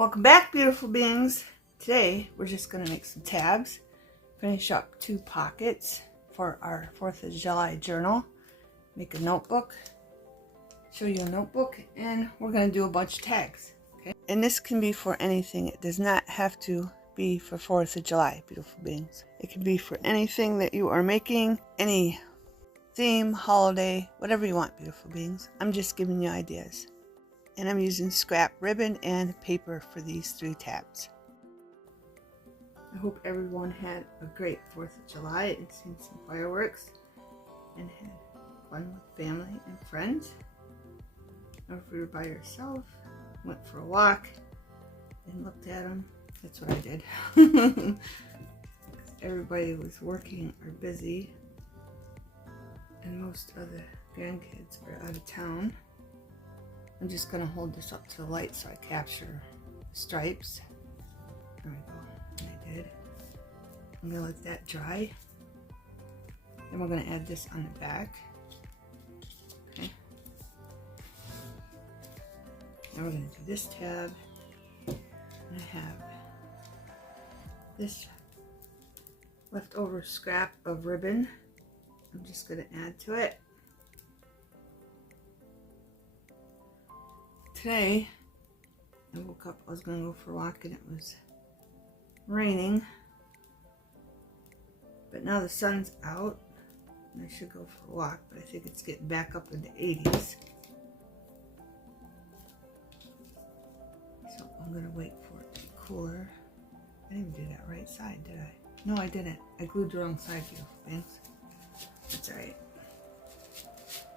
Welcome back, beautiful beings. Today we're just going to make some tabs, finish up 2 pockets for our 4th of July journal, make a notebook, show you a notebook, and we're going to do a bunch of tags. Okay? And this can be for anything. It does not have to be for 4th of July, beautiful beings. It can be for anything that you are making, any theme, holiday, whatever you want, beautiful beings. I'm just giving you ideas. And I'm using scrap ribbon and paper for these 3 tabs. I hope everyone had a great 4th of July and seen some fireworks and had fun with family and friends. Or if you were by yourself, went for a walk and looked at them. That's what I did. Everybody was working or busy, and most of the grandkids are out of town. I'm just going to hold this up to the light so I capture the stripes. There we go. And I did. I'm going to let that dry. Then we're going to add this on the back. Okay. Now we're going to do this tab. And I have this leftover scrap of ribbon. I'm just going to add to it. Today, I woke up, I was going to go for a walk and it was raining, but now the sun's out and I should go for a walk, but I think it's getting back up in the 80s. So I'm going to wait for it to be cooler. I didn't even do that right side, did I? No, I didn't. I glued the wrong side, beautiful things. That's alright.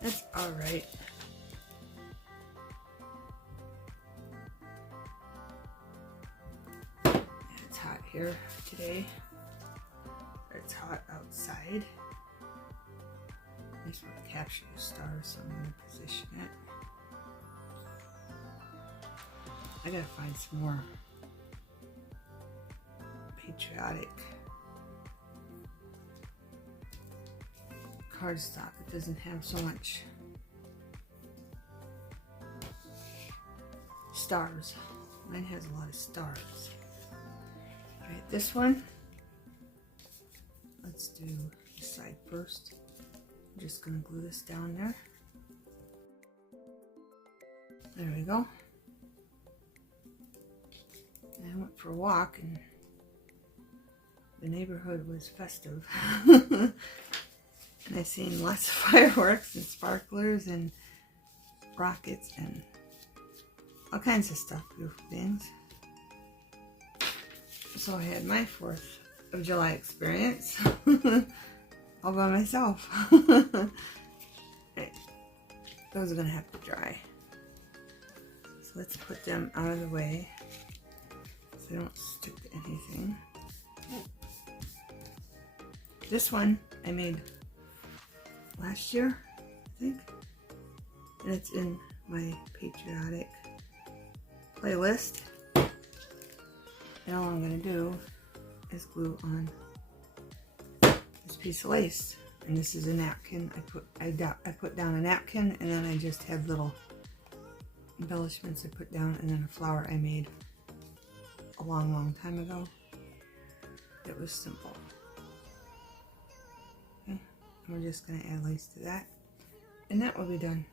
That's alright. Hot here today. It's hot outside. I just want to capture the stars, so I'm going to position it. I gotta find some more patriotic cardstock. It doesn't have so much stars. Mine has a lot of stars. Alright, this one, let's do this side first. I'm just going to glue this down there. There we go. And I went for a walk and the neighborhood was festive. And I seen lots of fireworks and sparklers and rockets and all kinds of stuff, beautiful things. So I had my 4th of July experience all by myself. Right. Those are going to have to dry. So let's put them out of the way so they don't stick to anything. This one I made last year, I think. And it's in my patriotic playlist. And all I'm going to do is glue on this piece of lace. And this is a napkin. I put down a napkin, and then I just have little embellishments I put down, and then a flower I made a long time ago. It was simple. Okay. And we're just going to add lace to that. And that will be done.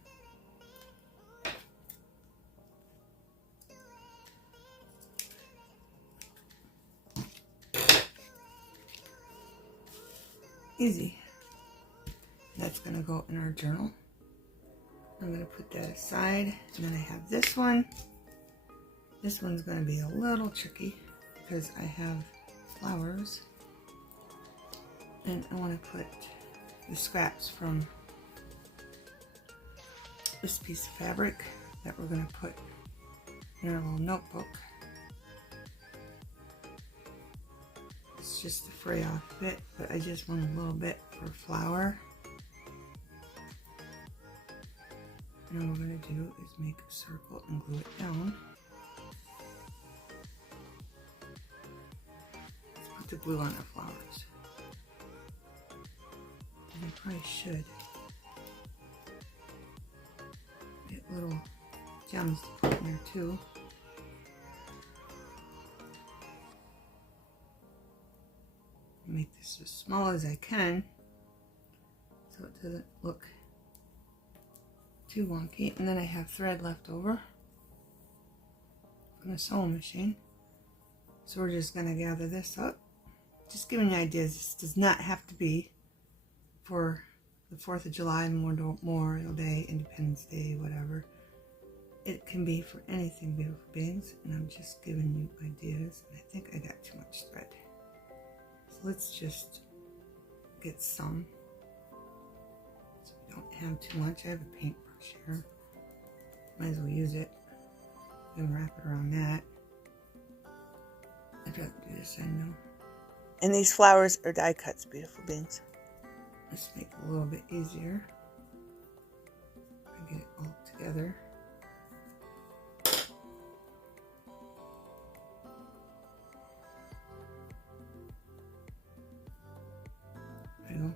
Easy. That's going to go in our journal. I'm going to put that aside. And then I have this one. This one's going to be a little tricky because I have flowers. And I want to put the scraps from this piece of fabric that we're going to put in our little notebook. It's just a fray off bit, but I just want a little bit for a flower. And all we're going to do is make a circle and glue it down. Let's put the glue on the flowers. And I probably should get little gems to put in there too. Make this as small as I can so it doesn't look too wonky. And then I have thread left over from the sewing machine. So we're just going to gather this up. Just giving you ideas. This does not have to be for the 4th of July, Memorial Day, Independence Day, whatever. It can be for anything, beautiful beings. And I'm just giving you ideas. And I think I got too much thread. So let's just get some. So we don't have too much. I have a paintbrush here. Might as well use it. I'm gonna wrap it around that. I'd rather do this, I know. And these flowers are die cuts, beautiful beings. Let's make it a little bit easier. I get it all together. There you go.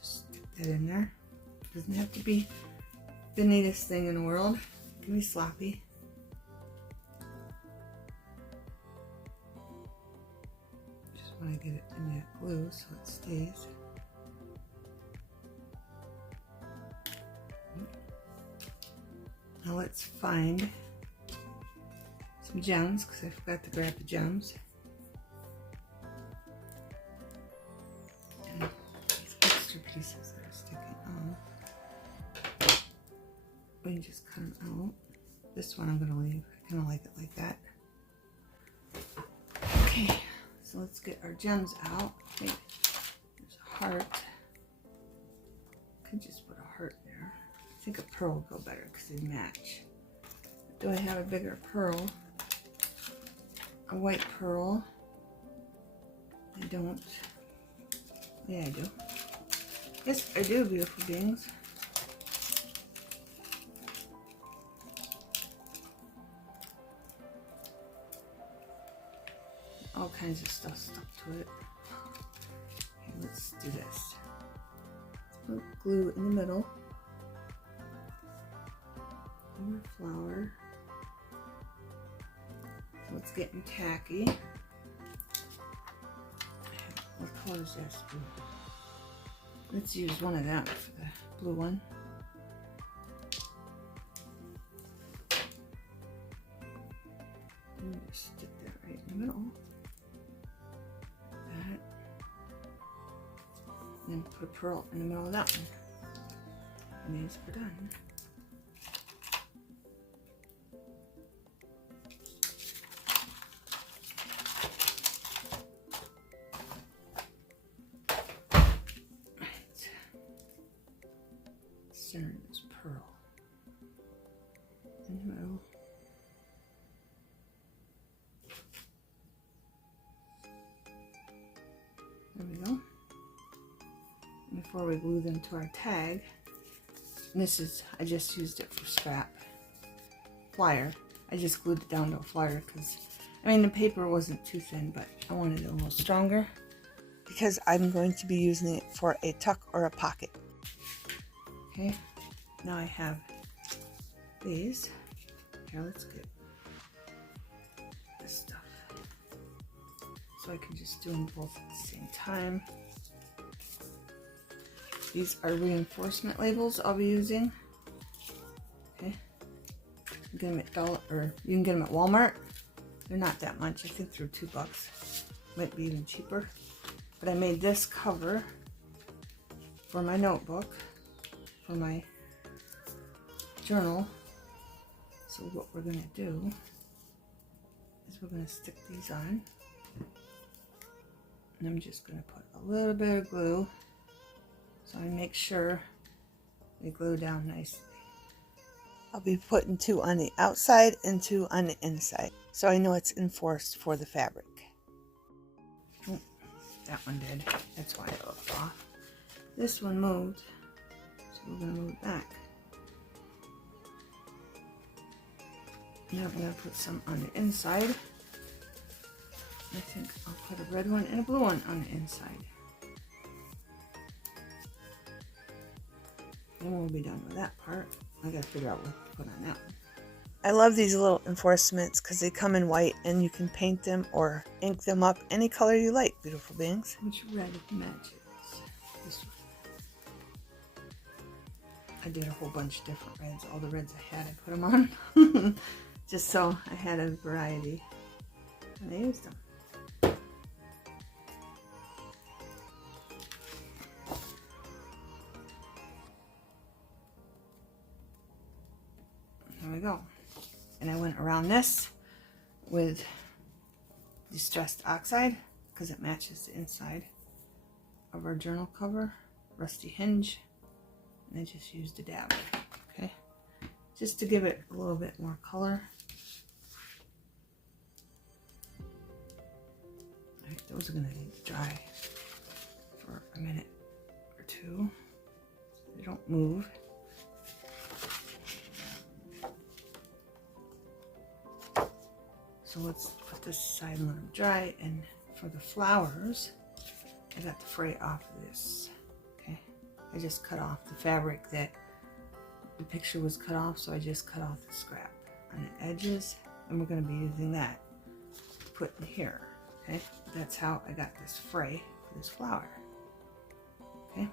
Just stick that in there. Doesn't have to be the neatest thing in the world. It can be sloppy. Just want to get it in that glue so it stays. Now let's find some gems, because I forgot to grab the gems. And these extra pieces that are sticking off, we can just cut them out. This one I'm going to leave. I kind of like it like that. Okay, so let's get our gems out. Okay, there's a heart. Could just put a heart there. I think a pearl would go better because they match. Do I have a bigger pearl? A white pearl? I don't. Yeah, I do. Yes, I do, beautiful beings. All kinds of stuff stuck to it. Okay, let's do this. Put glue in the middle. More flour. So it's getting tacky. What color is this? Let's use one of them for the blue one. And just stick that right in the middle. That. And then put a pearl in the middle of that one. And these are done. Center this pearl in the middle. There we go. And before we glue them to our tag, and this is, I just used it for scrap flyer. I just glued it down to a flyer because, I mean, the paper wasn't too thin, but I wanted it a little stronger because I'm going to be using it for a tuck or a pocket. Okay, now I have these. Here, let's get this stuff. So I can just do them both at the same time. These are reinforcement labels I'll be using. Okay, you can get them at Dollar, or you can get them at Walmart. They're not that much. I think they're $2. Might be even cheaper. But I made this cover for my notebook, for my journal. So what we're going to do is we're going to stick these on. And I'm just going to put a little bit of glue so I make sure they glue down nicely. I'll be putting 2 on the outside and 2 on the inside, so I know it's enforced for the fabric. Oh, that one did. That's why it looked off. This one moved. We're going to move it back. Now I'm going to put some on the inside. I think I'll put a red one and a blue one on the inside. Then we'll be done with that part. I got to figure out what to put on that one. I love these little enforcements because they come in white and you can paint them or ink them up any color you like, beautiful beings. Which red matches? This one. I did a whole bunch of different reds. All the reds I had, I put them on. Just so I had a variety. And I used them. There we go. And I went around this with Distressed Oxide because it matches the inside of our journal cover. Rusty Hinge. And I just used a dab. Okay. Just to give it a little bit more color. Alright, those are going to need to dry for a minute or two so they don't move. So let's put this aside and let them dry. And for the flowers, I got the fray off of this. Okay, I just cut off the fabric that the picture was cut off, so I just cut off the scrap on the edges, and we're going to be using that to put in here. Okay, that's how I got this fray for this flower. Okay,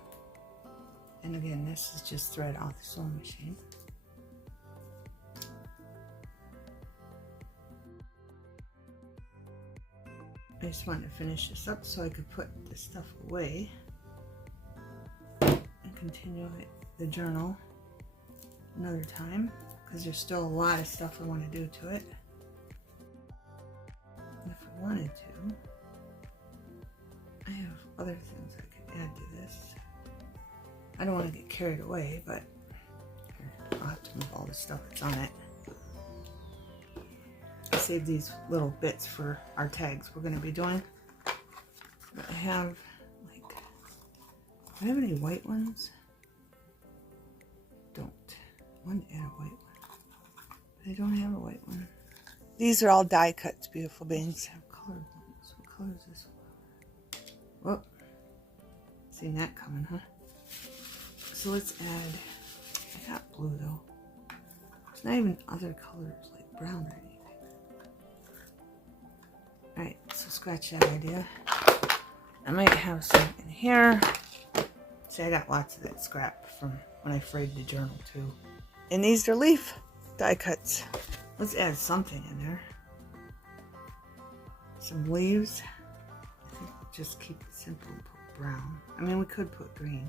and again, this is just thread off the sewing machine. I just wanted to finish this up so I could put this stuff away and continue the journal another time because there's still a lot of stuff I want to do to it. And if I wanted to, I have other things I could add to this. I don't want to get carried away, but I'll have to move all the stuff that's on it. I saved these little bits for our tags we're going to be doing. But I have, like, do I have any white ones? Don't. I want to add a white one. But I don't have a white one. These are all die cuts, beautiful beings. I have colored ones. What color is this one? Whoop. Seen that coming, huh? So let's add, I got blue though. It's not even other colors like brown or anything. Alright, so scratch that idea. I might have some in here. See, I got lots of that scrap from when I frayed the journal too. And these are leaf die cuts. Let's add something in there. Some leaves. I think we'll just keep it simple and put brown. I mean, we could put green.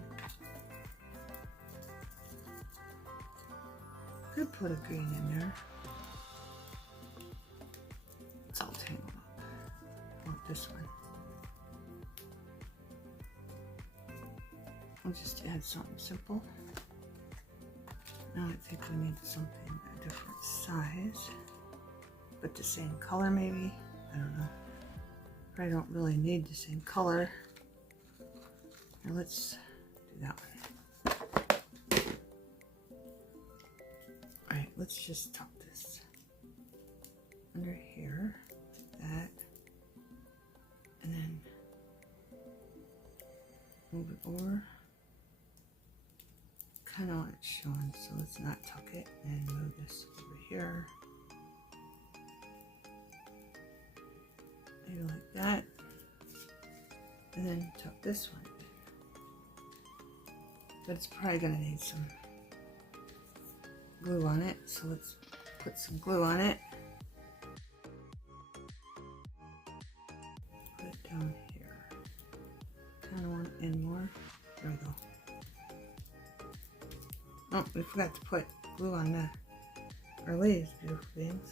Could put a green in there. It's all tangled up. I want this one. I'll just add something simple. Now I think we need something a different size, but the same color maybe. I don't know. I don't really need the same color. Now let's do that one. Alright, let's just tuck this under here, like that, and then move it over. Kind of want it showing, so let's not tuck it, and move this over here. Maybe like that, and then tuck this one in. But it's probably going to need some glue on it, so let's put some glue on it. Put it down here. Kind of want it in more. There we go. Oh, we forgot to put glue on our leaves, beautiful beings.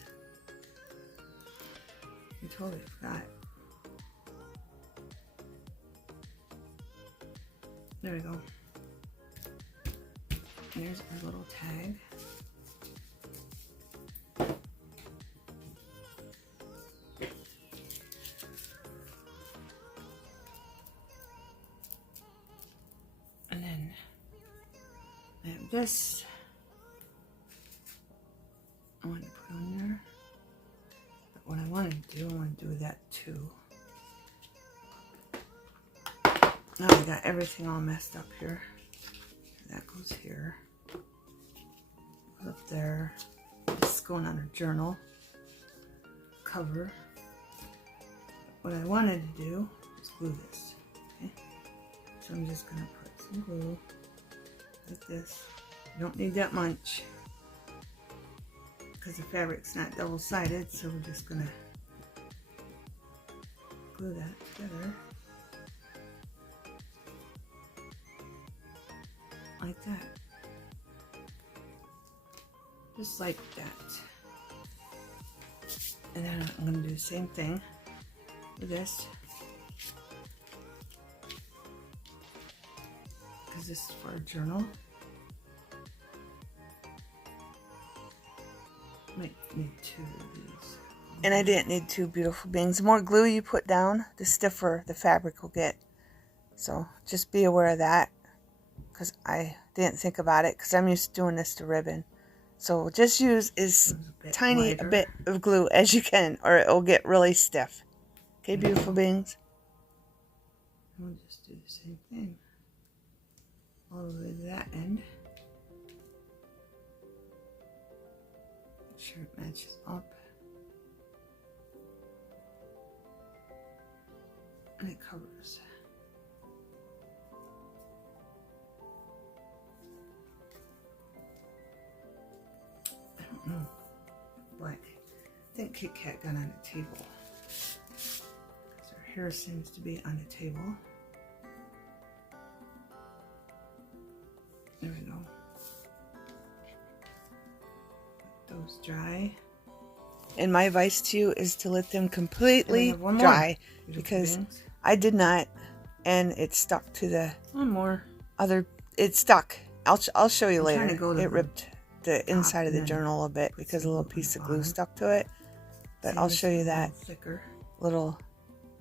We totally forgot. There we go. Here's our little tag. And then I have this. I want to put on there. But what I want to do, I want to do that too. Now I got everything all messed up here. That goes here. Goes up there. This going on a journal cover. What I wanted to do is glue this. Okay? So I'm just going to put some glue like this. You don't need that much because the fabric's not double-sided, so we're just going to glue that together like that. Just like that. And then I'm going to do the same thing with this, because this is for a journal. Might need 2 of these. And I didn't need 2 beautiful beings. The more glue you put down, the stiffer the fabric will get. So just be aware of that, because I didn't think about it, because I'm used to doing this to ribbon. So just use as tiny a bit of glue as you can, or it will get really stiff. Okay, beautiful beings? We'll just do the same thing all the way to that end. Make sure it matches up. And it covers. I don't know. Black. I think Kit Kat got on the table. Her hair seems to be on the table. There we go. Let those dry. And my advice to you is to let them completely dry, because I did not, and it stuck to the other. It stuck. I'll show you later. It ripped the inside of the journal a bit because a little piece of glue stuck to it. But I'll show you that little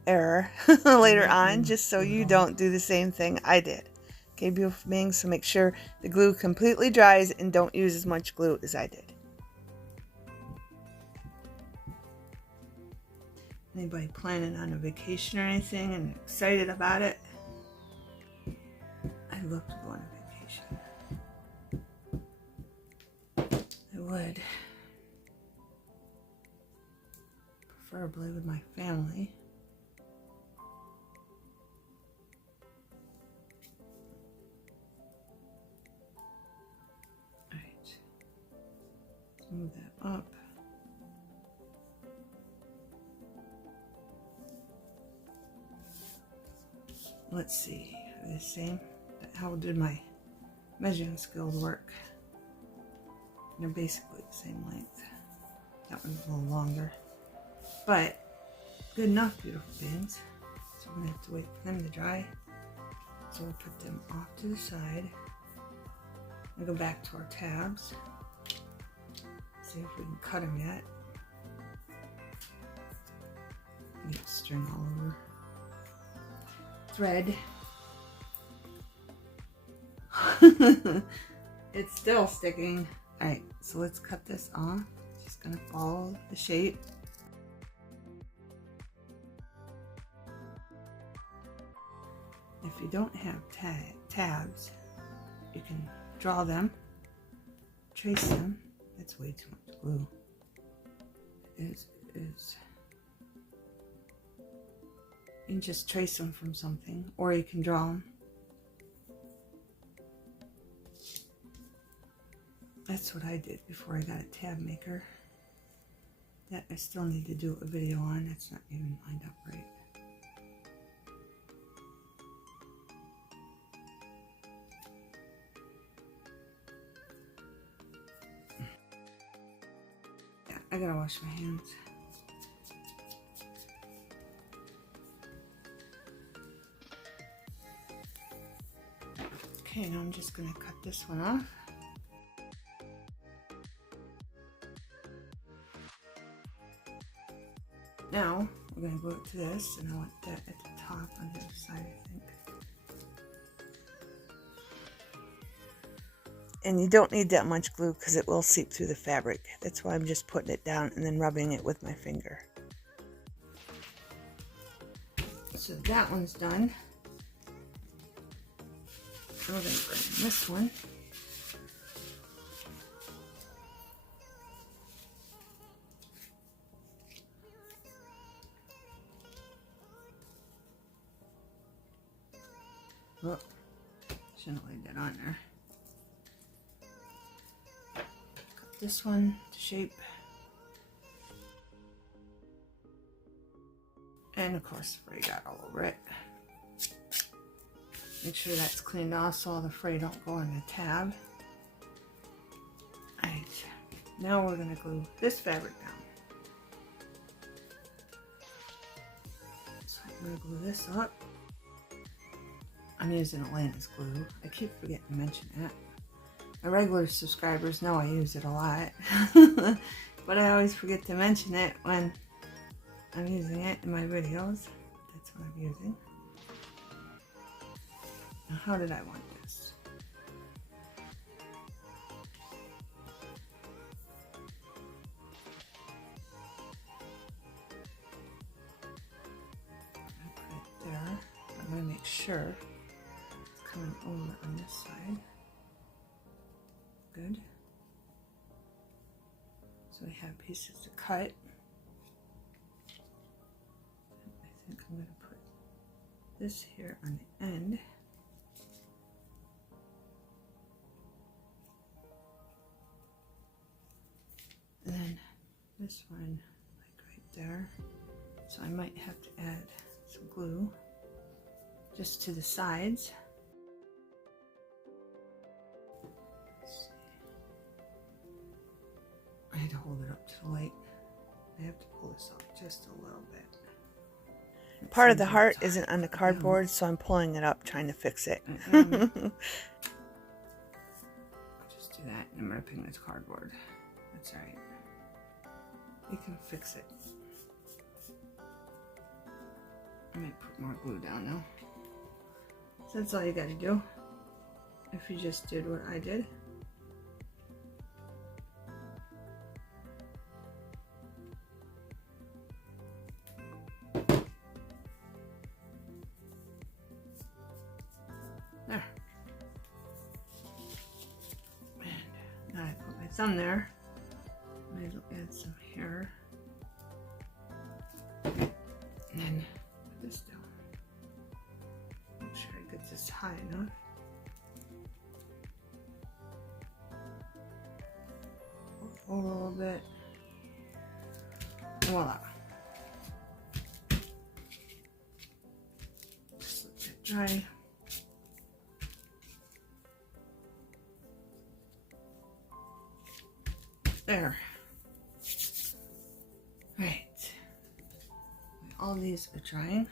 error later on, just so you don't do the same thing I did. Okay, beautiful beings, so make sure the glue completely dries and don't use as much glue as I did. Anybody planning on a vacation or anything and excited about it? I'd love to go on a vacation. I would. Preferably with my family. Alright. Let's move that up. Let's see. Are they the same? How did my measuring skills work? They're basically the same length. That one's a little longer. But good enough, beautiful beings. So we're going to have to wait for them to dry. So we'll put them off to the side. We'll go back to our tabs. See if we can cut them yet. Get string all over. Thread. It's still sticking. Alright, so let's cut this off. Just gonna follow the shape. If you don't have tabs, you can draw them, trace them. That's way too much glue. It is. You can just trace them from something, or you can draw them. That's what I did before I got a tab maker. That I still need to do a video on. It's not even lined up right. Yeah, I gotta wash my hands. Okay, now I'm just gonna cut this one off. Now we're going to go to this, and I want that at the top on the other side, I think. And you don't need that much glue because it will seep through the fabric. That's why I'm just putting it down and then rubbing it with my finger. So that one's done. We're going to bring this one. Oh, shouldn't have laid that on there. Cut this one to shape. And of course, fray got all over it. Make sure that's cleaned off so all the fray don't go in the tab. Alright, now we're going to glue this fabric down. So I'm going to glue this up. I'm using Atlantis glue. I keep forgetting to mention that. My regular subscribers know I use it a lot. But I always forget to mention it when I'm using it in my videos. That's what I'm using. Now, how did I want this? Put it there. I'm going to make sure it's coming over on this side. Good. So we have pieces to cut. I think I'm going to put this here on the end. And then this one, like right there. So I might have to add some glue just to the sides. Let's see. I had to hold it up to the light. I have to pull this up just a little bit. Part of the heart isn't on the cardboard, so I'm pulling it up, trying to fix it. I'll just do that, and I'm ripping this cardboard. That's alright. You can fix it. I might put more glue down now. So that's all you gotta do. If you just did what I did. There. And now I put my thumb there. Maybe I'll add some hair. And then put this down. Make sure I get this high enough. A little bit. Voila. Just let that dry. There. Right. All these are drying.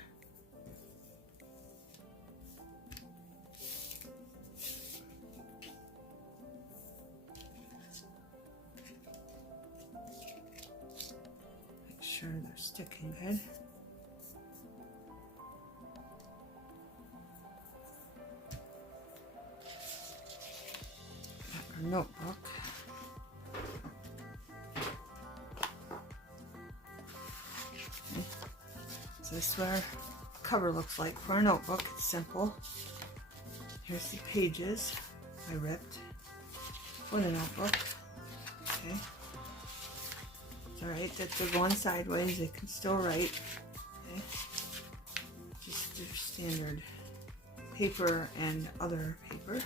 Make sure they're sticking good. Got our notebook. So this is what our cover looks like for a notebook. It's simple. Here's the pages I ripped for the notebook. Okay. It's alright that they're going sideways. They can still write. Okay. Just their standard paper and other paper.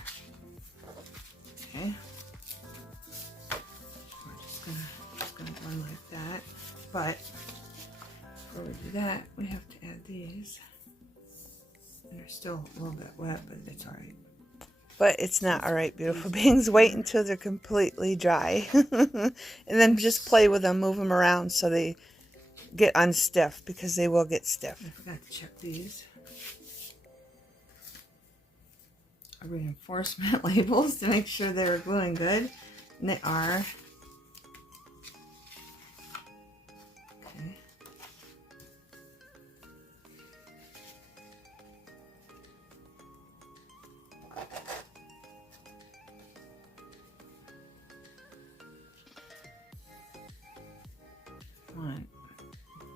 Okay. We're just gonna run like that. But before we do that, we have to add these. And they're still a little bit wet, but it's alright. But it's not alright, beautiful beings. Wait until they're completely dry. And then just play with them, move them around so they get unstiff, because they will get stiff. I forgot to check these. Reinforcement labels to make sure they're gluing good. And they are.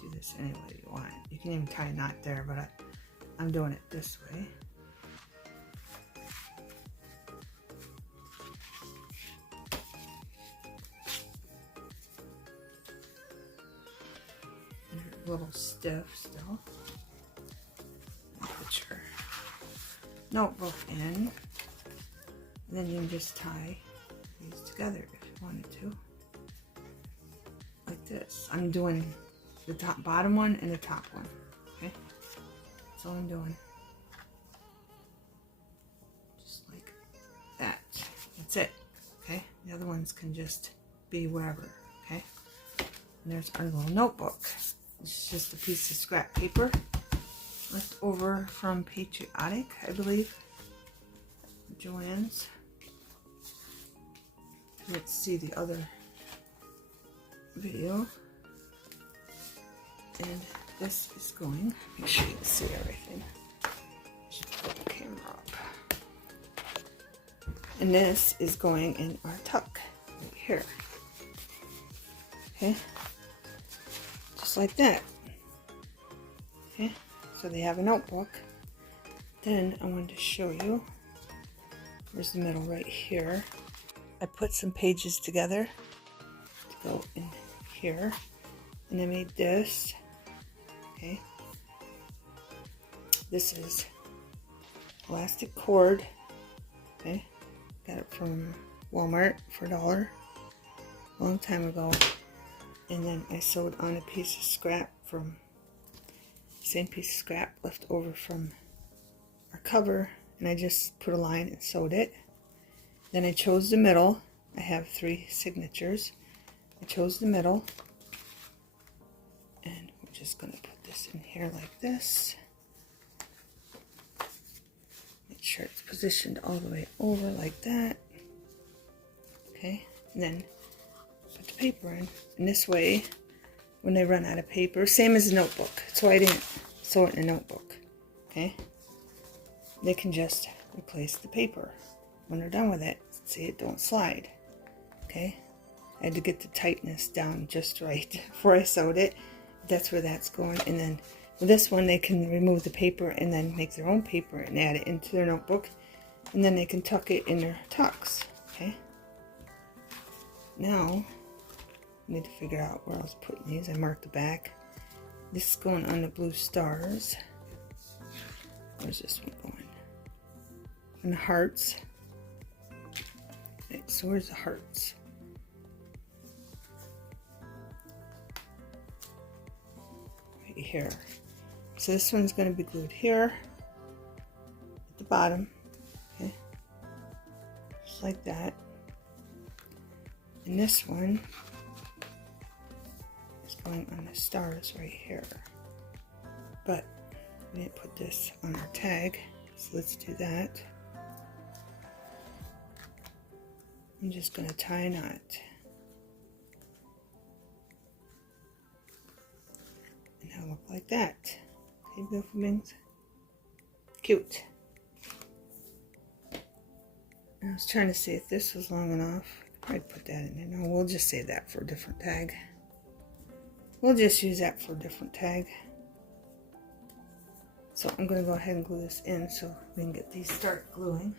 Do this any way you want. You can even tie a knot there, but I'm doing it this way. They're a little stiff still. Put your notebook in. And then you can just tie these together if you wanted to. Like this. I'm doing the bottom one and the top one. Okay? That's all I'm doing. Just like that. That's it. Okay? The other ones can just be wherever. Okay? And there's our little notebook. It's just a piece of scrap paper left over from Patriotic, I believe. Joann's. Let's see the other video. And this is going, make sure you can see everything. Just put the camera up. And this is going in our tuck right here. Okay? Just like that. Okay? So they have a notebook. Then I wanted to show you, where's the middle right here. I put some pages together to go in here, and I made this. Okay, this is elastic cord. Okay, got it from Walmart for $1 a long time ago, and then I sewed on a piece of scrap from same piece of scrap left over from our cover, and I just put a line and sewed it. Then I chose the middle. I have 3 signatures. I chose the middle. And we're just going to put this in here like this. Make sure it's positioned all the way over like that. Okay. And then put the paper in. And this way, when they run out of paper, same as a notebook. So I didn't sew it in a notebook. Okay. They can just replace the paper when they're done with it. See, it don't slide. Okay, I had to get the tightness down just right before I sewed it. That's where that's going. And then with this one, they can remove the paper and then make their own paper and add it into their notebook, and then they can tuck it in their tucks. Okay, now I need to figure out where I was putting these. I marked the back. This is going on the blue stars. Where's this one going? And the hearts. Okay, so where's the hearts? Right here. So this one's going to be glued here at the bottom. Okay, just like that. And this one is going on the stars right here. But we didn't put this on our tag, so let's do that. I'm just going to tie a knot. And it'll look like that. Okay, beautiful beings. Cute. I was trying to see if this was long enough. I'd put that in there. No, we'll just save that for a different tag. We'll just use that for a different tag. So I'm going to go ahead and glue this in so we can get these start gluing.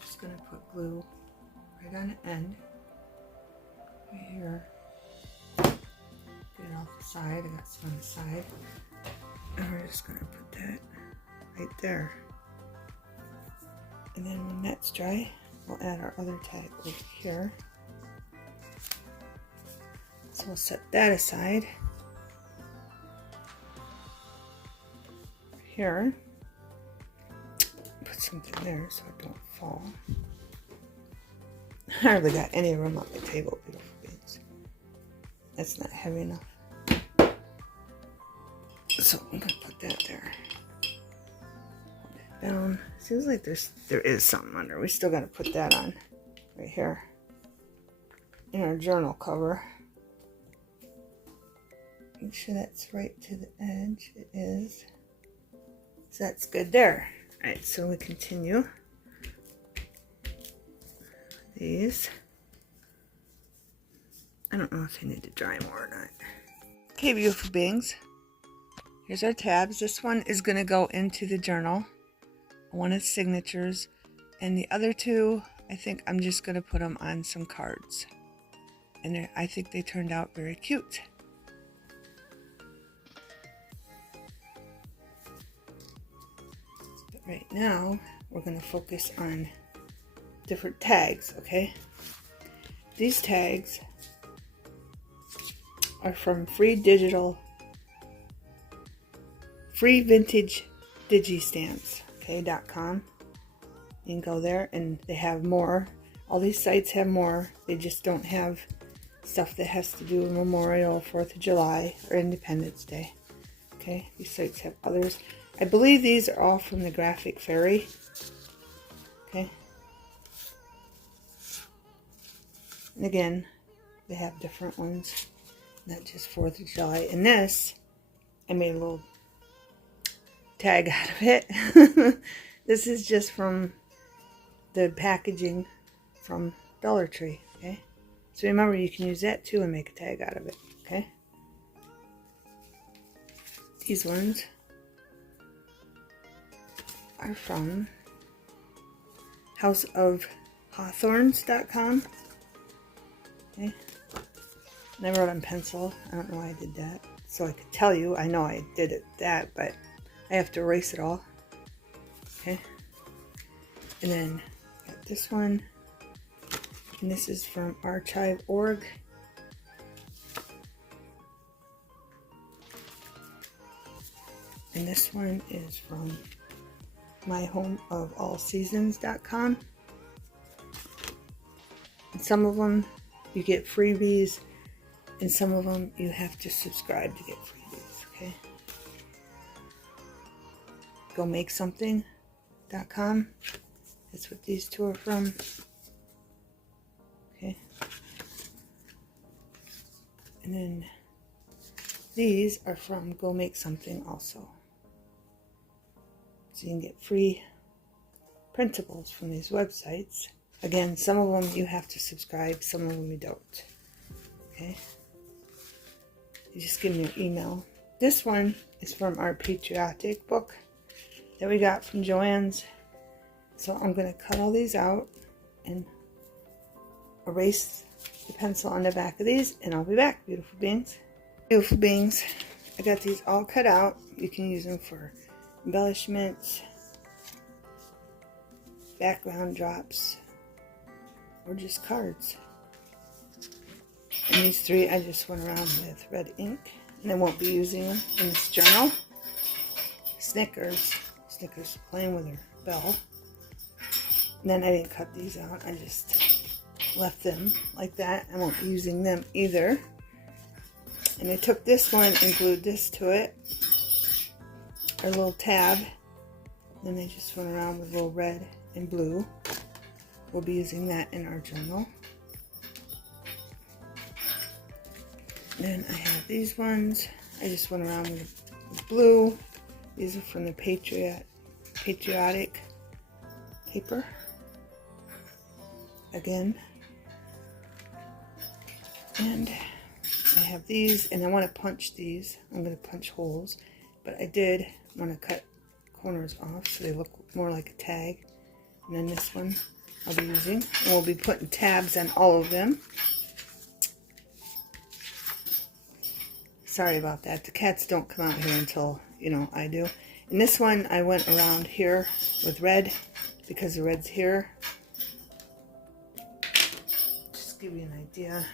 Just going to put glue right on the end. Right here. Get it off the side. I got some on the side. And we're just going to put that right there. And then when that's dry, we'll add our other tag over here. So we'll set that aside. Here, put something there so it don't fall. I hardly got any room on the table, beautiful beings. That's not heavy enough. So I'm gonna put that there. Hold it down. Seems like there is something under. We still gotta put that on right here in our journal cover. Make sure that's right to the edge. It is. So that's good there. Alright, so we continue. These. I don't know if they need to dry more or not. Okay, beautiful beings. Here's our tabs. This one is going to go into the journal. One is signatures. And the other two, I think I'm just going to put them on some cards. And I think they turned out very cute. Right now, we're going to focus on different tags, okay? These tags are from free vintage digistamps, okay, .com. You can go there and they have more. All these sites have more. They just don't have stuff that has to do with Memorial, 4th of July, or Independence Day. Okay, these sites have others. I believe these are all from the Graphic Fairy. Okay. And again, they have different ones, not just 4th of July. And this, I made a little tag out of it. This is just from the packaging from Dollar Tree, okay? So remember, you can use that too and make a tag out of it, okay? These ones are from houseofhawthorns.com, okay? And I wrote on pencil. I don't know why I did that. So I could tell you, I know I did it that, but I have to erase it all, okay? And then got this one, and this is from archive.org. And this one is from myhomeofallseasons.com. And some of them you get freebies, and some of them you have to subscribe to get freebies, okay? GoMakeSomething.com. That's what these two are from. Okay. And then these are from Go Make Something also. So you can get free printables from these websites. Again, some of them you have to subscribe, some of them you don't. Okay. You just give them your email. This one is from our patriotic book that we got from Joann's. So I'm going to cut all these out and erase the pencil on the back of these, and I'll be back, beautiful beings. Beautiful beings, I got these all cut out. You can use them for embellishments, background drops, or just cards. And these three I just went around with red ink, and I won't be using them in this journal. Snickers playing with her bell. And then I didn't cut these out, I just left them like that. I won't be using them either. And I took this one and glued this to it, our little tab. Then I just went around with a little red and blue. We'll be using that in our journal. Then I have these ones. I just went around with blue. These are from the patriotic paper. Again. And I have these, and I want to punch these. I'm going to punch holes, but I did want to cut corners off so they look more like a tag. And then this one I'll be using, and we'll be putting tabs on all of them. Sorry about that. The cats don't come out here until, you know, I do. And this one I went around here with red because the red's here. Just give you an idea.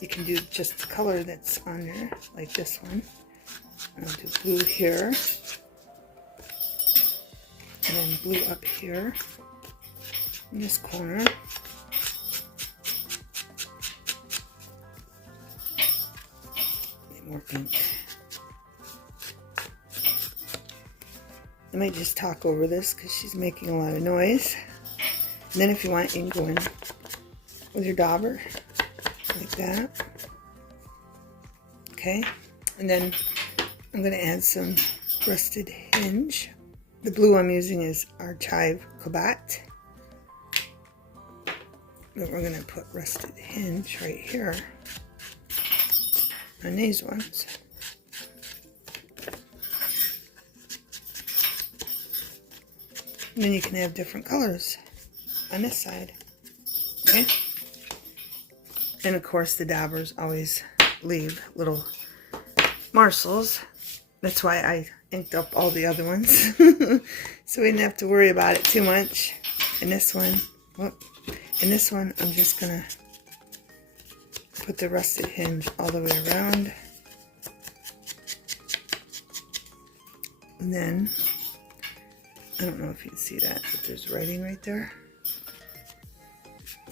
You can do just the color that's on there, like this one. I'll do blue here, and then blue up here in this corner. Need more ink. I might just talk over this because she's making a lot of noise. And then if you want, you can go in with your dauber. Like that. Okay, and then I'm going to add some rusted hinge. The blue I'm using is Archive Cobalt. But we're going to put rusted hinge right here on these ones. And then you can have different colors on this side. Okay. And of course the daubers always leave little morsels. That's why I inked up all the other ones. So we didn't have to worry about it too much. And this one, I'm just gonna put the rusted hinge all the way around. And then, I don't know if you can see that, but there's writing right there.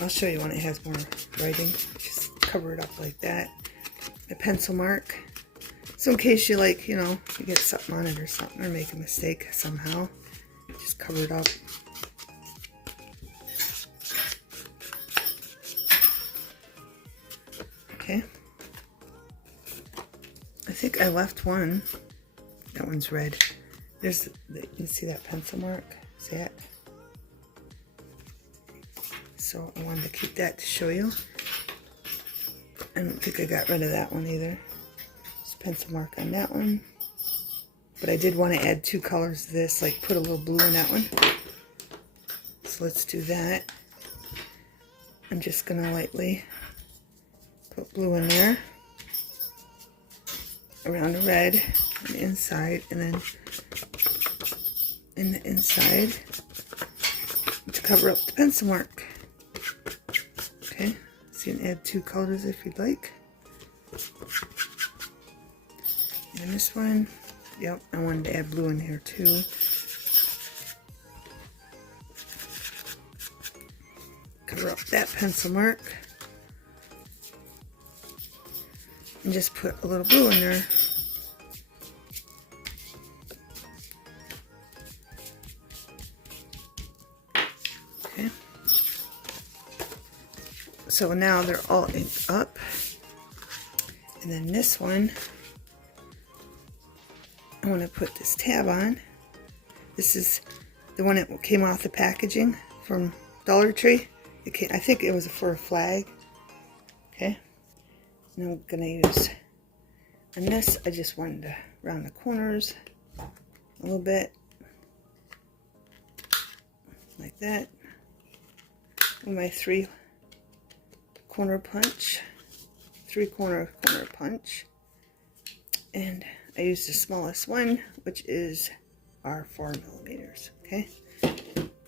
I'll show you when it has more writing. Just cover it up like that. A pencil mark. So in case you you get something on it or something, or make a mistake somehow, just cover it up. Okay. I think I left one. That one's red. You can see that pencil mark? See it? So I wanted to keep that to show you. I don't think I got rid of that one either. Just pencil mark on that one. But I did want to add 2 colors to this, like put a little blue in that one. So let's do that. I'm just going to lightly put blue in there. Around the red on the inside, and then in the inside to cover up the pencil mark. Okay, so you can add 2 colors if you'd like. And this one, yep, I wanted to add blue in here too. Cover up that pencil mark. And just put a little blue in there. Okay. So now they're all inked up. And then this one, I want to put this tab on. This is the one that came off the packaging from Dollar Tree. I think it was for a flag. Okay. And I'm going to use, on this, I just wanted to round the corners a little bit, like that, with my 3-corner punch, 3-corner punch, and I used the smallest one, which is our 4mm, okay?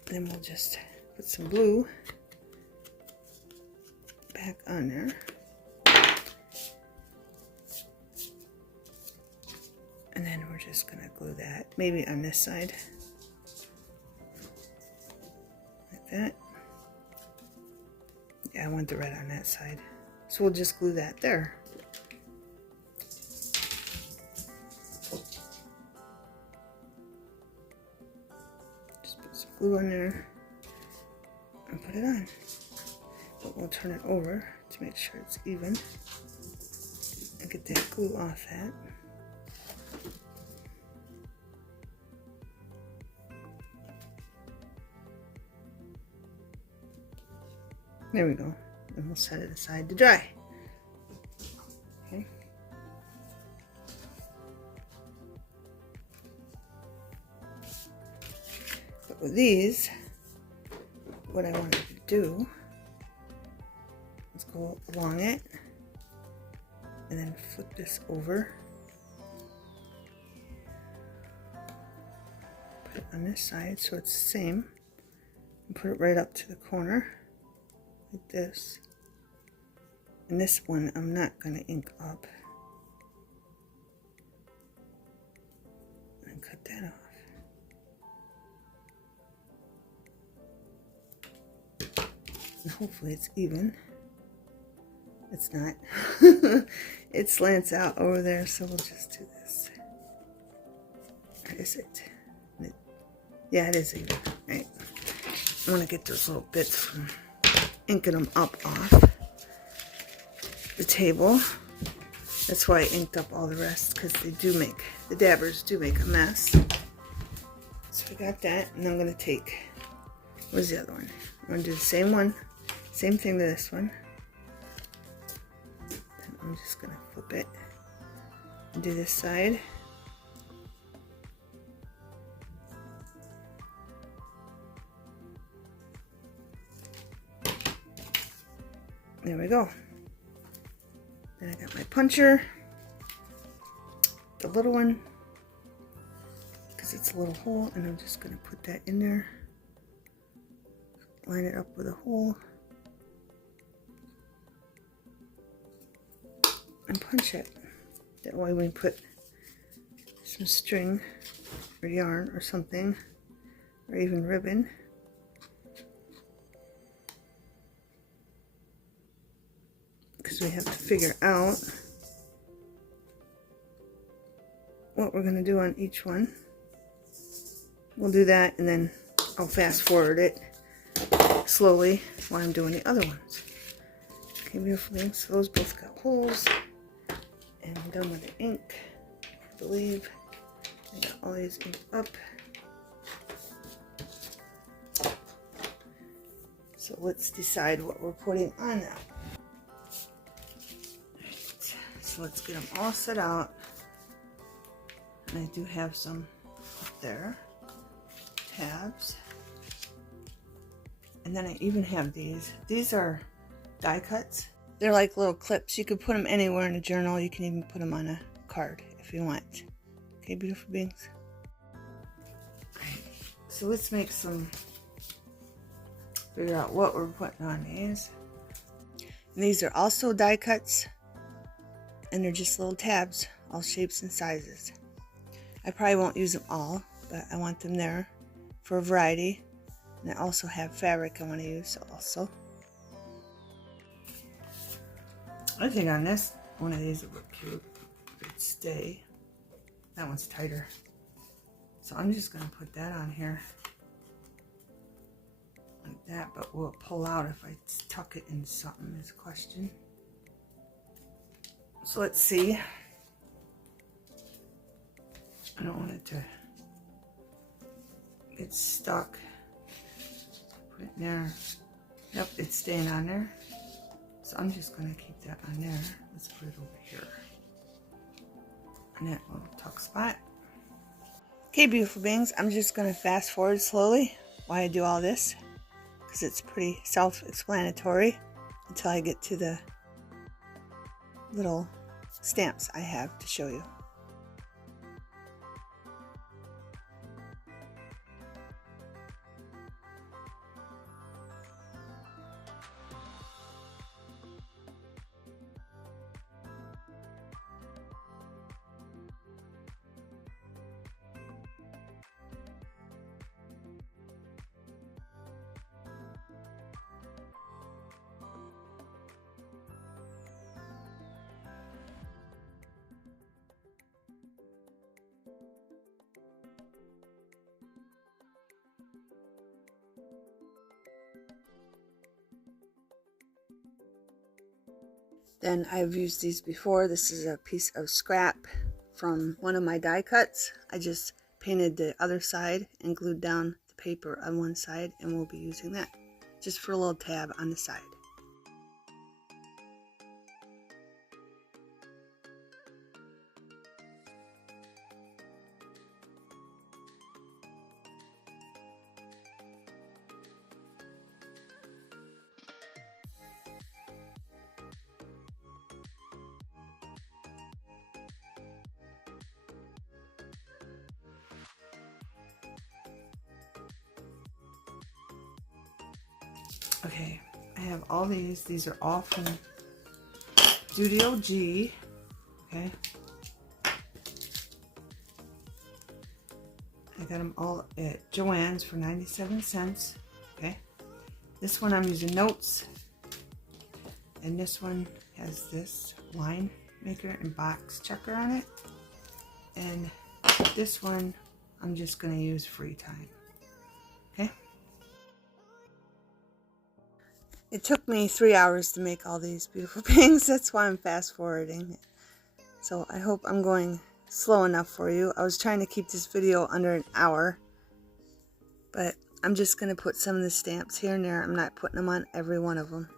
Then we'll just put some blue back on there. And then we're just going to glue that, maybe on this side, like that. Yeah, I want the red on that side. So we'll just glue that there. Just put some glue on there and put it on. But we'll turn it over to make sure it's even and get that glue off that. There we go. And we'll set it aside to dry. Okay. But with these, what I wanted to do is go along it and then flip this over. Put it on this side so it's the same. And put it right up to the corner. Like this. And this one I'm not going to ink up. And cut that off. And hopefully it's even. It's not. It slants out over there, so we'll just do this. Or is it? Yeah, it is even. Right. I want to get those little bits from inking them up off the table. That's why I inked up all the rest, because the dabbers do make a mess. So I got that, and I'm going to take, where's the other one? I'm going to do the same one, same thing to this one. And I'm just going to flip it and do this side. There we go. Then I got my puncher, the little one, because it's a little hole, and I'm just going to put that in there. Line it up with a hole. And punch it. That way we put some string or yarn or something, or even ribbon. Because we have to figure out what we're going to do on each one. We'll do that, and then I'll fast forward it slowly while I'm doing the other ones. Okay, beautiful things. So those both got holes. And I'm done with the ink, I believe. I got all these ink up. So let's decide what we're putting on now. Alright, so let's get them all set out. And I do have some up there. Tabs. And then I even have these. These are die cuts. They're like little clips. You could put them anywhere in a journal. You can even put them on a card if you want. Okay, beautiful beings. Alright, so let's make some, figure out what we're putting on these. And these are also die cuts, and they're just little tabs, all shapes and sizes. I probably won't use them all, but I want them there for a variety. And I also have fabric I want to use also. I think on this, one of these would look cute. It'd stay. That one's tighter. So I'm just going to put that on here. Like that, but will it pull out if I tuck it in something is a question. So let's see. I don't want it to get stuck. Put it in there. Yep, it's staying on there. So I'm just going to keep that on there. Let's put it over here. And that little tuck spot. Okay, beautiful beings. I'm just going to fast forward slowly while I do all this, because it's pretty self-explanatory until I get to the little stamps I have to show you. Then I've used these before. This is a piece of scrap from one of my die cuts. I just painted the other side and glued down the paper on one side, and we'll be using that just for a little tab on the side. Okay, I have all these. These are all from Studio G. Okay. I got them all at Joann's for 97 cents. Okay. This one I'm using Notes. And this one has this line maker and box checker on it. And this one I'm just going to use Free Time. Okay. It took me 3 hours to make all these beautiful things. That's why I'm fast forwarding. So I hope I'm going slow enough for you. I was trying to keep this video under an hour, but I'm just going to put some of the stamps here and there. I'm not putting them on every one of them.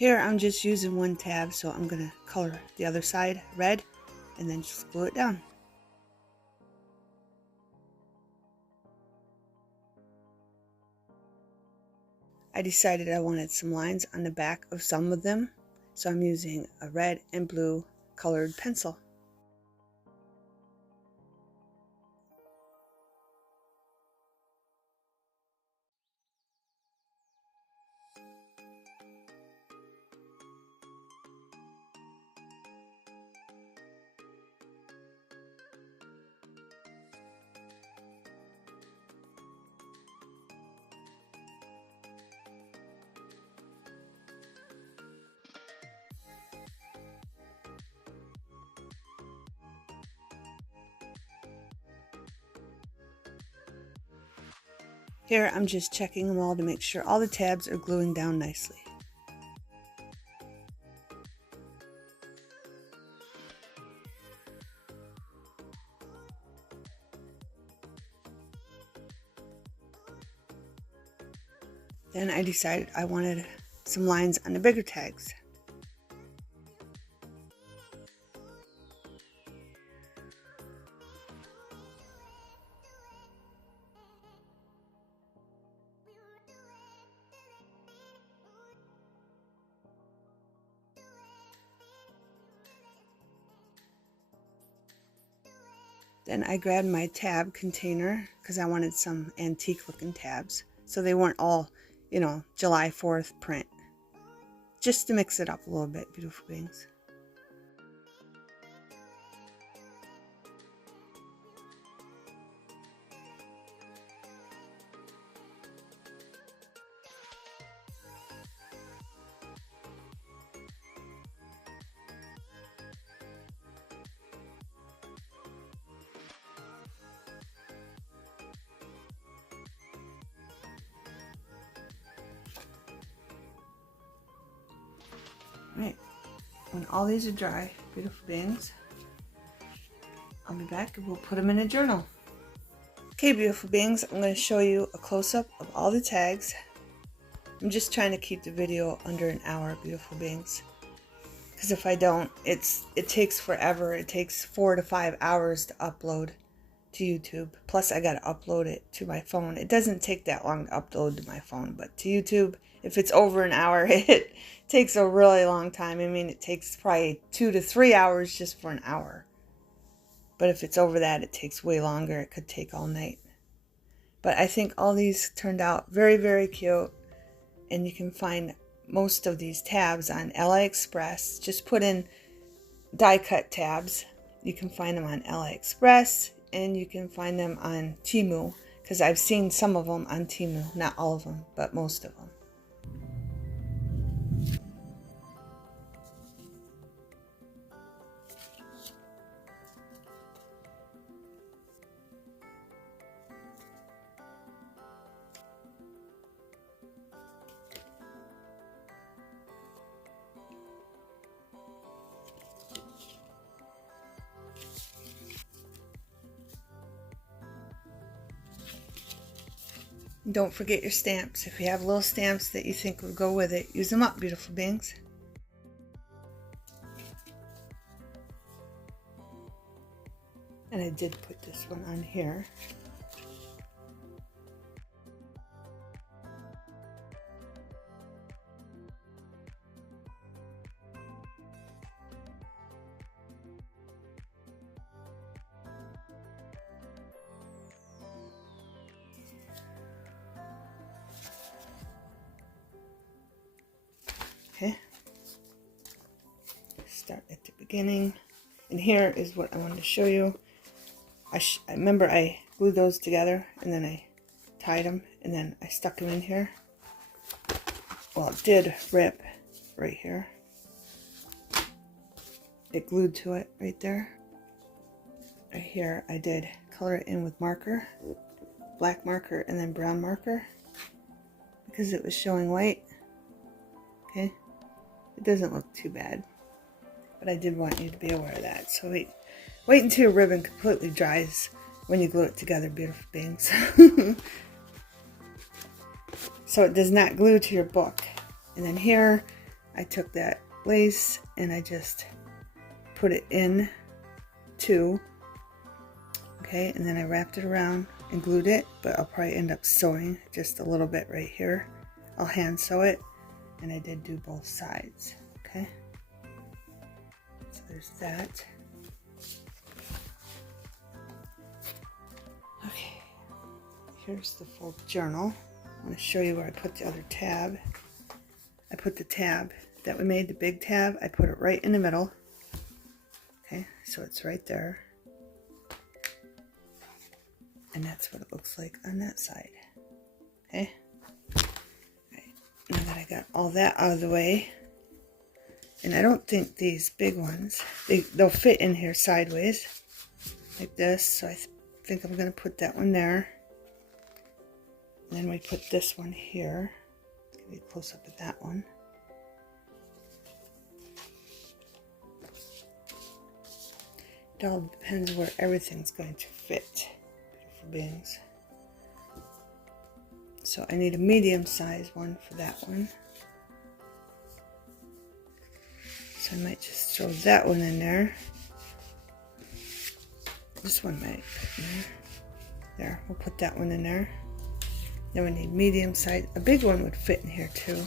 Here I'm just using one tab, so I'm going to color the other side red and then just glue it down. I decided I wanted some lines on the back of some of them, so I'm using a red and blue colored pencil. Here I'm just checking them all to make sure all the tabs are gluing down nicely. Then I decided I wanted some lines on the bigger tags. Then I grabbed my tab container because I wanted some antique looking tabs, so they weren't all, July 4th print. Just to mix it up a little bit, beautiful beings. Right, when all these are dry, beautiful beings, I'll be back and we'll put them in a journal. Okay, beautiful beings, I'm going to show you a close-up of all the tags. I'm just trying to keep the video under an hour, beautiful beings, because if I don't, it takes forever. It takes 4 to 5 hours to upload to YouTube. Plus I got to upload it to my phone. It doesn't take that long to upload to my phone, but to YouTube, if it's over an hour, it takes a really long time. I mean, it takes probably 2 to 3 hours just for an hour. But if it's over that, it takes way longer. It could take all night. But I think all these turned out very, very cute. And you can find most of these tabs on AliExpress. Just put in die cut tabs. You can find them on AliExpress. And you can find them on Temu. Because I've seen some of them on Temu. Not all of them, but most of them. Don't forget your stamps. If you have little stamps that you think would go with it, use them up, beautiful beings. And I did put this one on here. Okay, start at the beginning, and here is what I wanted to show you. I remember I glued those together and then I tied them and then I stuck them in here. Well, it did rip right here. It glued to it right there. Right here I did color it in with marker, black marker and then brown marker because it was showing white. Okay. It doesn't look too bad, but I did want you to be aware of that. So wait until your ribbon completely dries when you glue it together, beautiful beings. So it does not glue to your book. And then here I took that lace and I just put it in too. Okay, and then I wrapped it around and glued it, but I'll probably end up sewing just a little bit right here. I'll hand sew it, and I did do both sides. Okay, so there's that. Okay, here's the full journal. I'm going to show you where I put the other tab. I put the tab that we made, the big tab, I put it right in the middle. Okay, so it's right there. And that's what it looks like on that side. Okay. Right. Now that I got all that out of the way, and I don't think these big ones, they'll fit in here sideways like this. So I think I'm going to put that one there. And then we put this one here. Give you a close up at that one. It all depends where everything's going to fit. Beautiful beings. So I need a medium sized one for that one. So I might just throw that one in there. This one might fit in there. There, we'll put that one in there. Then we need medium size. A big one would fit in here too.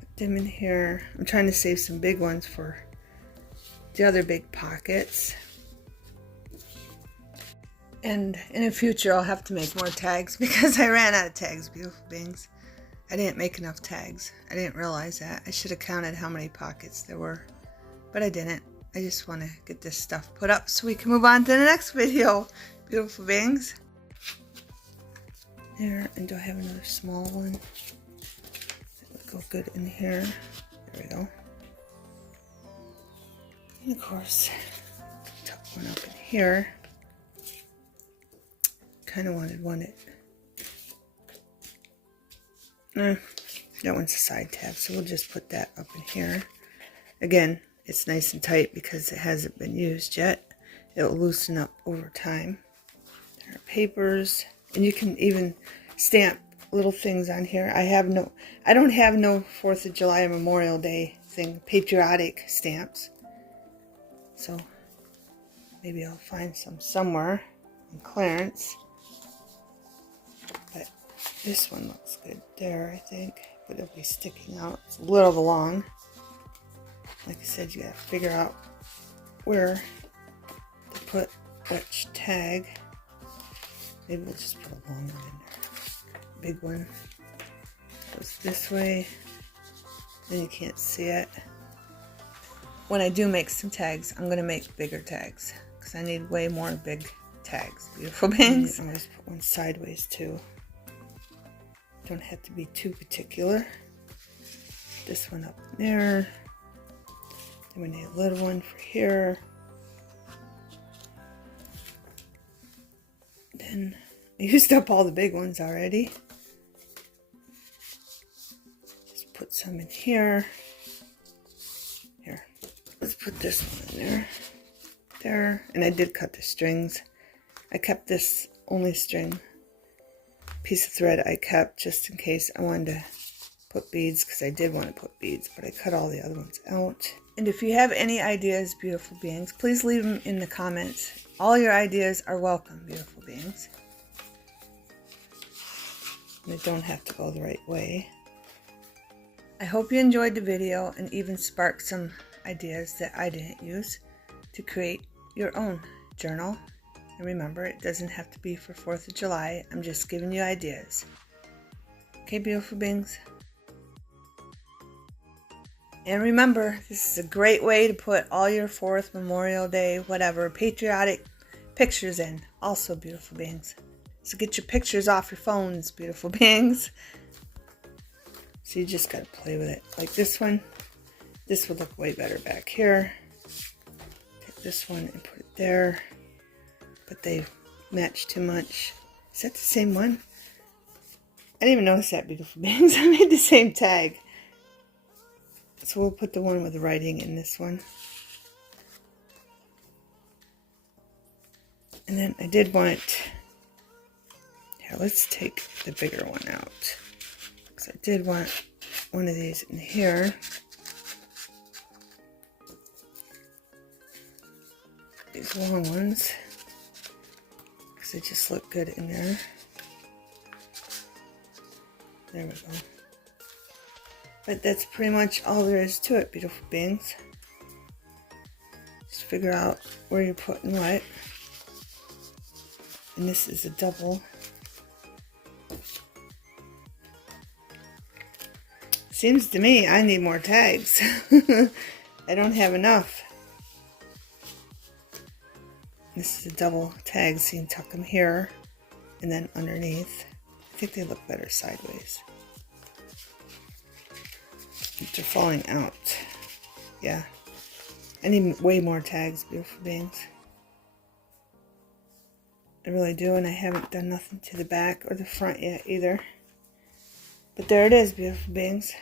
Put them in here. I'm trying to save some big ones for the other big pockets. And in the future I'll have to make more tags because I ran out of tags, beautiful beings. I didn't make enough tags. I didn't realize that. I should have counted how many pockets there were, but I didn't. I just want to get this stuff put up so we can move on to the next video, beautiful beings. There, and do I have another small one? That would go good in here. There we go. And of course, tuck one up in here. Kind of wanted one that one's a side tab, so we'll just put that up in here. Again, it's nice and tight because it hasn't been used yet. It'll loosen up over time. There are papers, and you can even stamp little things on here. I don't have no 4th of July or Memorial Day thing, patriotic stamps. So maybe I'll find some somewhere in clearance. But this one looks good there, I think. But it'll be sticking out. It's a little long. Like I said, you gotta figure out where to put which tag. Maybe we'll just put a long one in there. Big one goes this way. Then you can't see it. When I do make some tags, I'm gonna make bigger tags because I need way more big tags, beautiful beings. I'm gonna put one sideways too. Don't have to be too particular. This one up there. Then we need a little one for here. Then I used up all the big ones already. Just put some in here. Here, let's put this one in there. There, and I did cut the strings. I kept this only string piece of thread I kept just in case I wanted to put beads, because I did want to put beads, but I cut all the other ones out. And if you have any ideas, beautiful beings, please leave them in the comments. All your ideas are welcome, beautiful beings. And they don't have to go the right way. I hope you enjoyed the video and even sparked some ideas that I didn't use to create your own journal. And remember, it doesn't have to be for 4th of July. I'm just giving you ideas. Okay, beautiful beings? And remember, this is a great way to put all your 4th, Memorial Day, whatever, patriotic pictures in. Also, beautiful beings. So get your pictures off your phones, beautiful beings. So you just gotta play with it. Like this one. This would look way better back here. Take this one and put it there. But they match too much. Is that the same one? I didn't even notice that, beautiful beings. I made the same tag. So we'll put the one with the writing in this one. And then I did want... Here, let's take the bigger one out. Because I did want one of these in here. These long ones, because they just look good in there. There we go. But that's pretty much all there is to it, beautiful beings. Just figure out where you're putting what. And this is a double. Seems to me I need more tags. I don't have enough. This is a double tag, so you can tuck them here and then underneath. I think they look better sideways. They're falling out. Yeah. I need way more tags, beautiful beings. I really do, and I haven't done nothing to the back or the front yet either. But there it is, beautiful beings.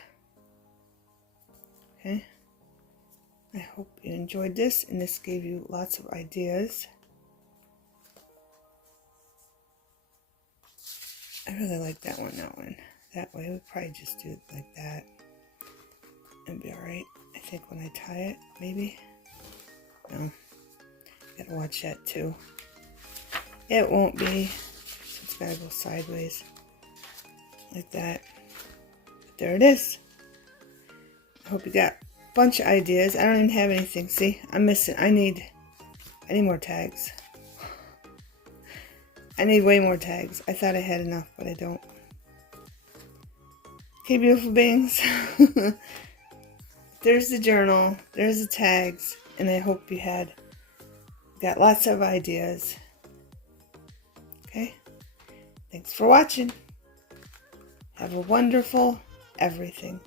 Okay. I hope you enjoyed this, and this gave you lots of ideas. I really like that one. That way, we'll probably just do it like that. It'll be alright, I think, when I tie it, maybe. No. Gotta watch that too. It won't be. So it's gotta go sideways. Like that. But there it is. I hope you got a bunch of ideas. I don't even have anything. See? I'm missing. I need more tags. I need way more tags. I thought I had enough, but I don't. Okay, beautiful beings. There's the journal. There's the tags. And I hope you got lots of ideas. Okay? Thanks for watching. Have a wonderful everything.